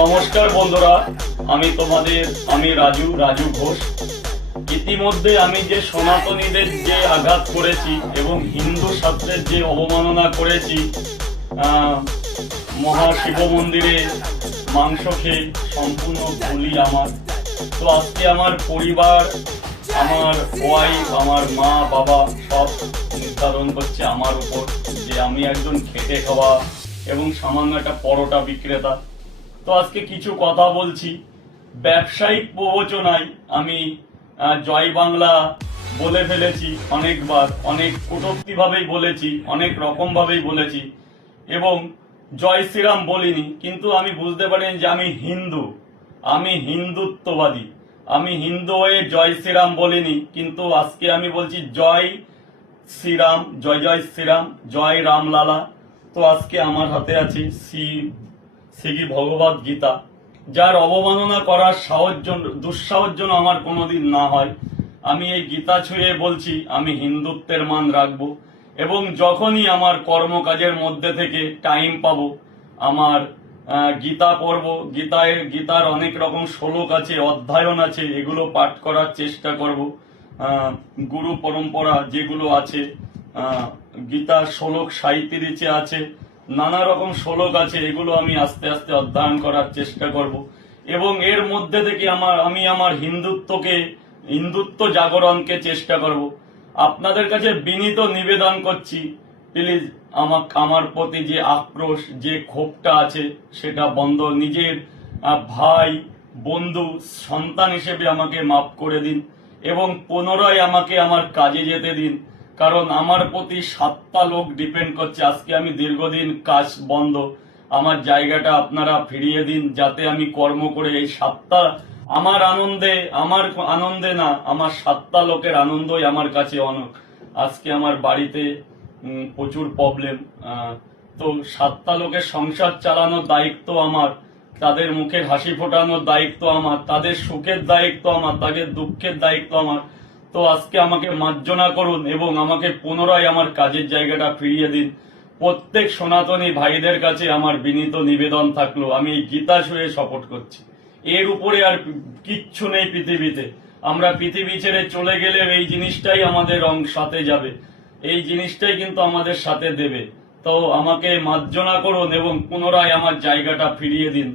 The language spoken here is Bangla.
নমস্কার বন্ধুরা, আমি রাজু ঘোষ। ইতিমধ্যে আমি যে সনাতনীদের যে আঘাত করেছি এবং হিন্দু শাস্ত্রের যে অবমাননা করেছি, মহাশিব মন্দিরে মাংস খেয়ে সম্পূর্ণ ভুলই আমার। তো আজকে আমার পরিবার, আমার ওয়াইফ, আমার মা বাবা সব নির্ধারণ করছে আমার উপর যে আমি একজন খেটে খাওয়া এবং সামান্য একটা পরোটা বিক্রেতা। তো আজকে কিছু কথা বলছি। ব্যবসায়িক প্রবচনায় আমি জয় বাংলা বলে ফেলেছি অনেকবার, অনেক কটূক্তিভাবেই বলেছি, অনেক রকমভাবেই বলেছি এবং জয় শ্রীরাম বলিনি। কিন্তু আমি বুঝতে পারি যে আমি হিন্দুত্ববাদী। আমি হিন্দু হয়ে জয় শ্রীরাম বলিনি, কিন্তু আজকে আমি বলছি জয় শ্রীরাম, জয় জয় শ্রীরাম, জয় রামলালা। তো আজকে আমার হাতে আছে শ্রী ভগবদ গীতা, যার অবমাননা করার দুঃসাহস যেন আমার কোনোদিন না হয়। আমি এই গীতা ছুঁয়ে বলছি আমি হিন্দুত্বের মান রাখবো এবং যখনই আমার কর্মকাজের মধ্যে থেকে টাইম পাবো আমার গীতা পড়বো। গীতার অনেক রকম শ্লোক আছে, অধ্যায়ন আছে, এগুলো পাঠ করার চেষ্টা করব। গুরু পরম্পরা যেগুলো আছে, গীতার শ্লোক 37 আছে, নানা রকম শ্লোক আছে, এগুলো আমি আস্তে আস্তে অধ্যয়ন করার চেষ্টা করব এবং এর মধ্যে থেকে আমি আমার হিন্দুত্ব জাগরণকে চেষ্টা করব। আপনাদের কাছে বিনীত নিবেদন করছি, প্লিজ আমার প্রতি যে আক্রোশ, যে ক্ষোভটা আছে সেটা বন্ধ। নিজের ভাই, বন্ধু, সন্তান হিসেবে আমাকে মাফ করে দিন এবং পুনরায় আমাকে আমার কাজে যেতে দিন, কারণ আমার প্রতি 7টা লোক ডিপেন্ড করছে। আজকে আমি দীর্ঘদিন কাজ বন্ধ, আমার জায়গাটা আপনারা ফিরিয়ে দিন, যাতে আমি কর্ম করে এই 7টা আমার আনন্দে না, আমার 7টা লোকের আনন্দই আমার কাছে অনেক। আজকে আমার বাড়িতে প্রচুর প্রবলেম, তো 7টা লোকের সংসার চালানোর দায়িত্ব আমার, তাদের মুখের হাসি ফোটানোর দায়িত্ব আমার, তাদের সুখের দায়িত্ব আমার, তাদের দুঃখের দায়িত্ব আমার। তো আজকে আমাকে মার্জনা করুন এবং আমাকে পুনরায় আমার কাজের জায়গাটা ফিরিয়ে দিন। প্রত্যেক সনাতনী ভাইদের কাছে আমার বিনীত নিবেদন থাকলো, আমি এই গীতা ছুঁয়ে শপথ করছি, এর উপরে আর কিচ্ছু নেই পৃথিবীতে। আমরা পৃথিবী ছেড়ে চলে গেলে এই জিনিসটাই আমাদের সাথে যাবে, এই জিনিসটাই কিন্তু আমাদের সাথে দেবে। তো আমাকে মার্জনা করুন এবং পুনরায় আমার জায়গাটা ফিরিয়ে দিন।